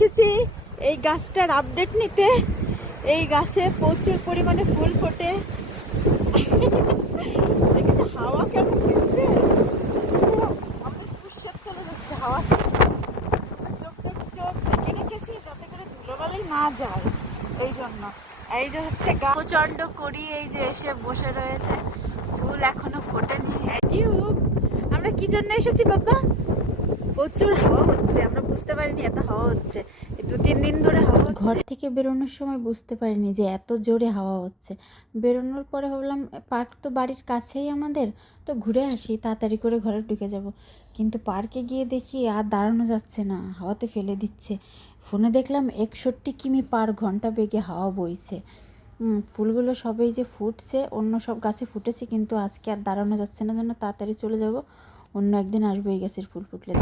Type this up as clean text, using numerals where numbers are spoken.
এসেছি এই গাছটার আপডেট নিতে। এই গাছে প্রচুর পরিমাণে ফুল ফোটে। দেখেছো হাওয়া কেমন দিচ্ছে, আমাদের ফুসছে চলে যাচ্ছে হাওয়া। চোখটা চোখ ঢেকে রেখেছি যাতে করে ধুলোবালি না যায়, এই জন্য। এই যে হচ্ছে প্রচন্ড করি, এই যে এসে বসে রয়েছে, ফুল এখনো ফোটেনি। আমরা কি জন্য এসেছি বাবা? প্রচুর হাওয়া হচ্ছে, আমরা বুঝতে পারিনি এত হাওয়া হচ্ছে। 2-3 দিন ধরে হাওয়া হচ্ছে। ঘর থেকে বেরোনোর সময় বুঝতে পারিনি যে এত জোরে হাওয়া হচ্ছে। বেরোনোর পরে ভাবলাম পার্ক তো বাড়ির কাছেই আমাদের, তো ঘুরে আসি, তাড়াতাড়ি করে ঘরে ঢুকে যাব। কিন্তু পার্কে গিয়ে দেখি আর দাঁড়ানো যাচ্ছে না, হাওয়াতে ফেলে দিচ্ছে। ফোনে দেখলাম 61 কিমি/ঘন্টা বেগে হাওয়া বইছে। ফুলগুলো সবই যে ফুটছে, অন্য সব গাছে ফুটেছে, কিন্তু আজকে আর দাঁড়ানো যাচ্ছে না, জন্য তাড়াতাড়ি চলে যাব। অন্য একদিন আসবো এই গাছের ফুল ফুটলে।